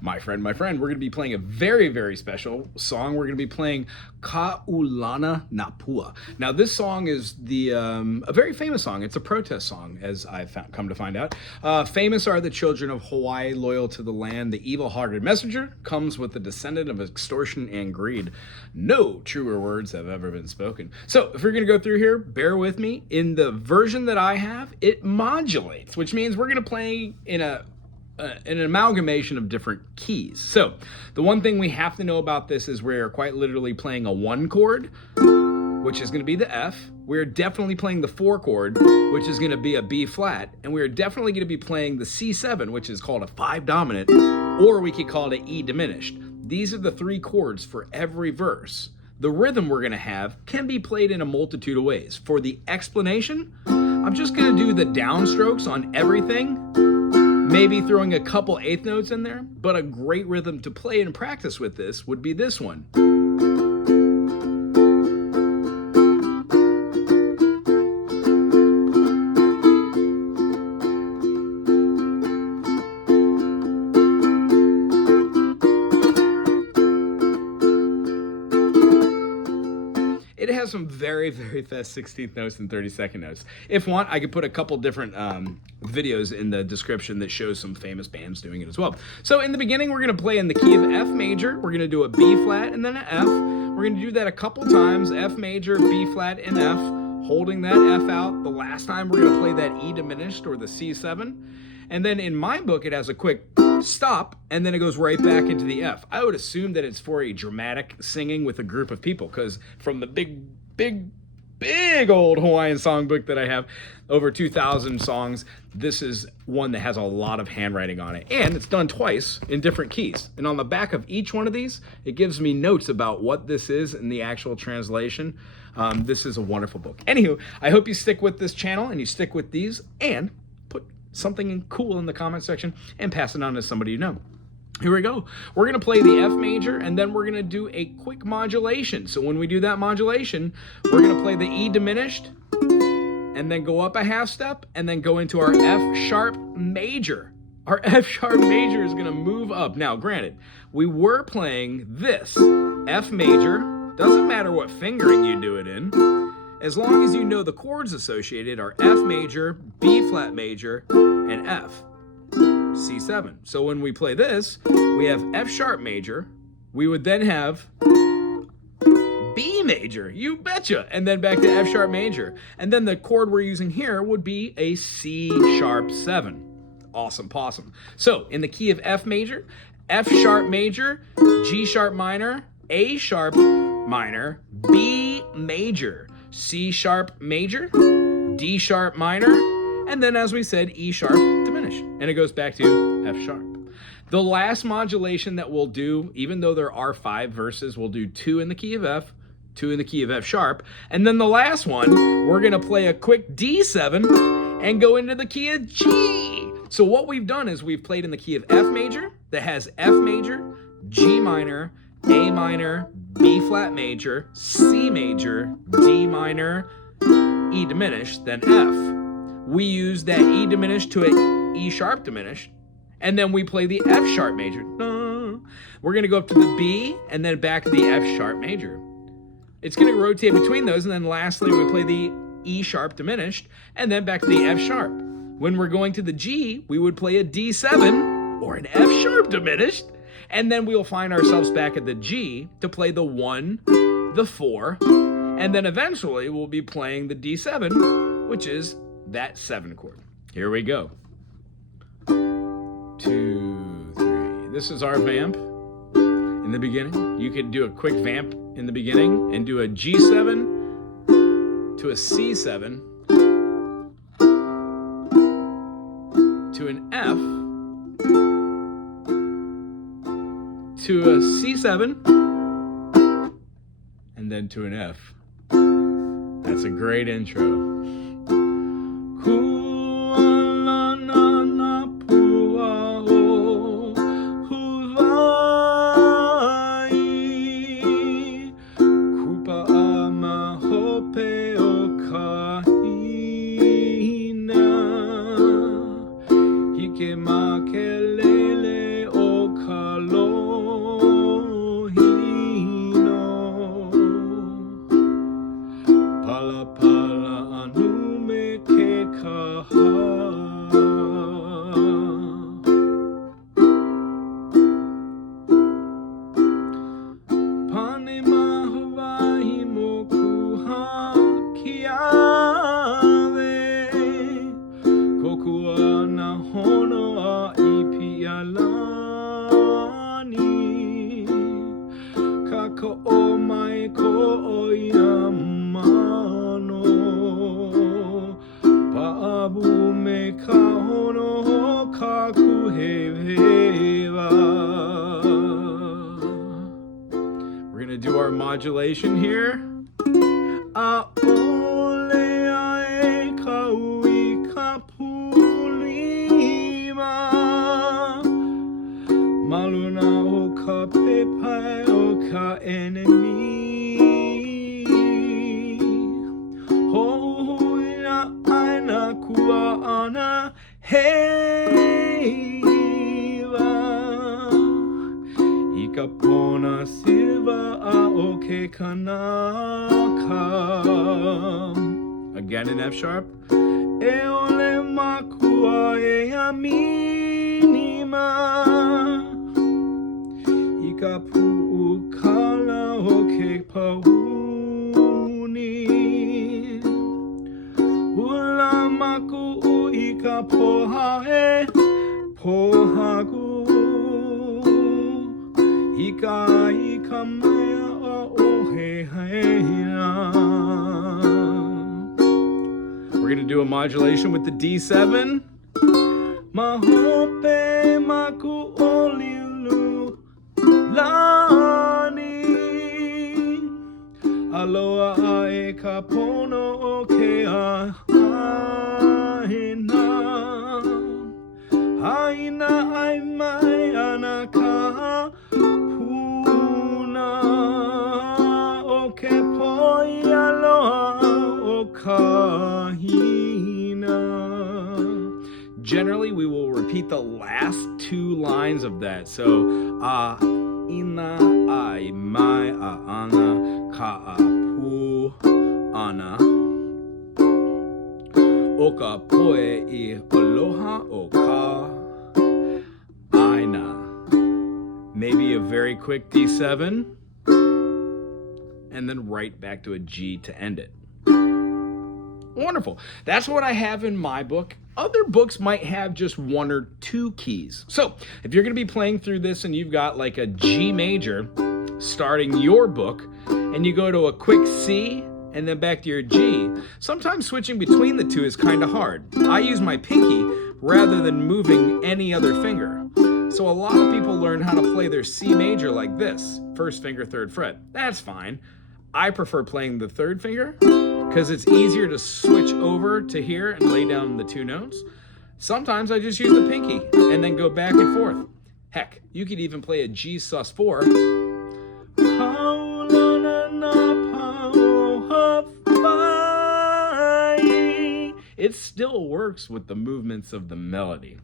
my friend, we're going to be playing a very, very special song. We're going to be playing Kaulana Napua. Now, this song is a very famous song. It's a protest song, as I've come to find out. Famous are the children of Hawaii, loyal to the land. The evil-hearted messenger comes with the descendant of extortion and greed. No truer words have ever been spoken. So, if we're going to go through here, bear with me. In the version that I have, it modulates, which means we're going to play in an amalgamation of different keys. So the one thing we have to know about this is we're quite literally playing a 1 chord, which is going to be the F. We're definitely playing the 4 chord, which is going to be a B flat, and we're definitely going to be playing the C7, which is called a 5 dominant, or we could call it E diminished. These are the 3 chords for every verse. The rhythm we're going to have can be played in a multitude of ways. For the explanation, I'm just going to do the downstrokes on everything, maybe throwing a couple eighth notes in there, but a great rhythm to play and practice with this would be this one. It has some very, very fast 16th notes and 32nd notes. If want, I could put a couple different videos in the description that shows some famous bands doing it as well. So in the beginning, we're going to play in the key of F major. We're going to do a B flat and then an F. We're going to do that a couple times, F major, B flat, and F, holding that F out. The last time, we're going to play that E diminished or the C7. And then in my book, it has a quick stop, and then it goes right back into the F. I would assume that it's for a dramatic singing with a group of people, because from the big old Hawaiian songbook that I have, over 2,000 songs, this is one that has a lot of handwriting on it. And it's done twice in different keys. And on the back of each one of these, it gives me notes about what this is in the actual translation. This is a wonderful book. Anywho, I hope you stick with this channel and you stick with these, and put something cool in the comment section and pass it on to somebody you know. Here we go. We're going to play the F major, and then we're going to do a quick modulation. So when we do that modulation, we're going to play the E diminished, and then go up a half step, and then go into our F sharp major. Our F sharp major is going to move up. Now, granted, we were playing this F major. Doesn't matter what fingering you do it in, as long as you know the chords associated are F major, B flat major, and F. C7. So when we play this, we have F sharp major. We would then have B major, you betcha, and then back to F sharp major. And then the chord we're using here would be a C sharp 7. Awesome possum. So in the key of F major, F sharp major, G sharp minor, A sharp minor, B major, C sharp major, D sharp minor, and then, as we said, E sharp diminished. And it goes back to F sharp. The last modulation that we'll do, even though there are 5 verses, we'll do 2 in the key of F, 2 in the key of F sharp. And then the last one, we're going to play a quick D7 and go into the key of G. So what we've done is we've played in the key of F major that has F major, G minor, A minor, B flat major, C major, D minor, E diminished, then F. We use that E diminished to an E sharp diminished, and then we play the F sharp major. We're going to go up to the B and then back to the F sharp major. It's going to rotate between those, and then lastly we play the E sharp diminished and then back to the F sharp. When we're going to the G, we would play a D7 or an F sharp diminished, and then we'll find ourselves back at the G to play the 1, the 4, and then eventually we'll be playing the D7, which is that 7 chord. Here we go. 2, 3. This is our vamp in the beginning. You could do a quick vamp in the beginning and do a G7 to a C7 to an F to a C7 and then to an F. That's a great intro. Kaulana Napua o Hawaii, kupa'a mahope o kahina, hike makelele o kahina. our modulation here. Maluna o ka pepai o ka enemy. Ho'oina aina kua'ana heiva. Ika pona silva a o ke kanaka. Again in F sharp. E ole makua e a minima. Ika pu'u kala o ke pauni. Hula maku'u ika poha e pohaku. Ika mea o he heina. We're going to do a modulation with the D7. Mahope maku olilu lani. Aloha e ka pono o ke aina. Aina ai mai ana ka puna. O ke poi aloha o ka hina. Generally, we will repeat the last two lines of that. So, ina ai mai a ana ka pu ana. Oka poe I aloha o ka aina. Maybe a very quick D7. And then right back to a G to end it. Wonderful. That's what I have in my book. Other books might have just one or two keys. So if you're going to be playing through this and you've got like a G major starting your book and you go to a quick C and then back to your G, sometimes switching between the two is kind of hard. I use my pinky rather than moving any other finger. So a lot of people learn how to play their C major like this, first finger, third fret. That's fine. I prefer playing the third finger because it's easier to switch over to here and lay down the two notes. Sometimes I just use the pinky and then go back and forth. Heck, you could even play a G sus4. It still works with the movements of the melody.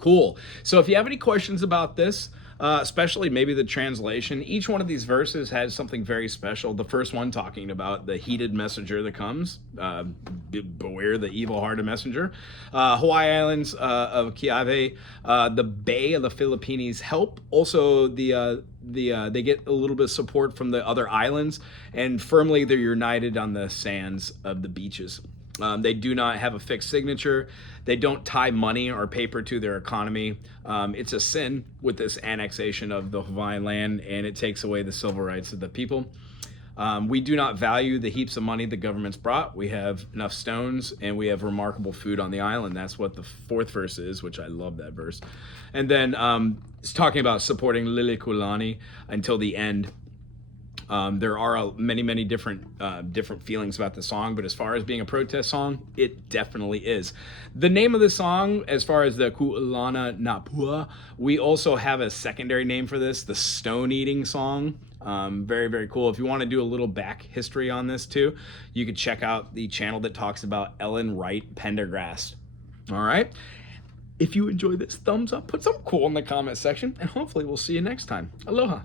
Cool. So if you have any questions about this, especially maybe the translation, each one of these verses has something very special. The first one talking about the heated messenger that comes, beware the evil-hearted messenger. Hawaii Islands of Kiave, the Bay of the Philippines help. Also, they get a little bit of support from the other islands, and firmly they're united on the sands of the beaches. They do not have a fixed signature. They don't tie money or paper to their economy. It's a sin with this annexation of the Hawaiian land, and it takes away the civil rights of the people. We do not value the heaps of money the government's brought. We have enough stones, and we have remarkable food on the island. That's what the fourth verse is, which I love that verse. And then it's talking about supporting Lilikulani until the end. There are many different feelings about the song, but as far as being a protest song, it definitely is. The name of the song, as far as the Kaulana Napua, we also have a secondary name for this, the Stone Eating Song. Very cool. If you want to do a little back history on this too, you could check out the channel that talks about Ellen Wright Pendergrast. All right. If you enjoy this, thumbs up, put something cool in the comment section, and hopefully we'll see you next time. Aloha.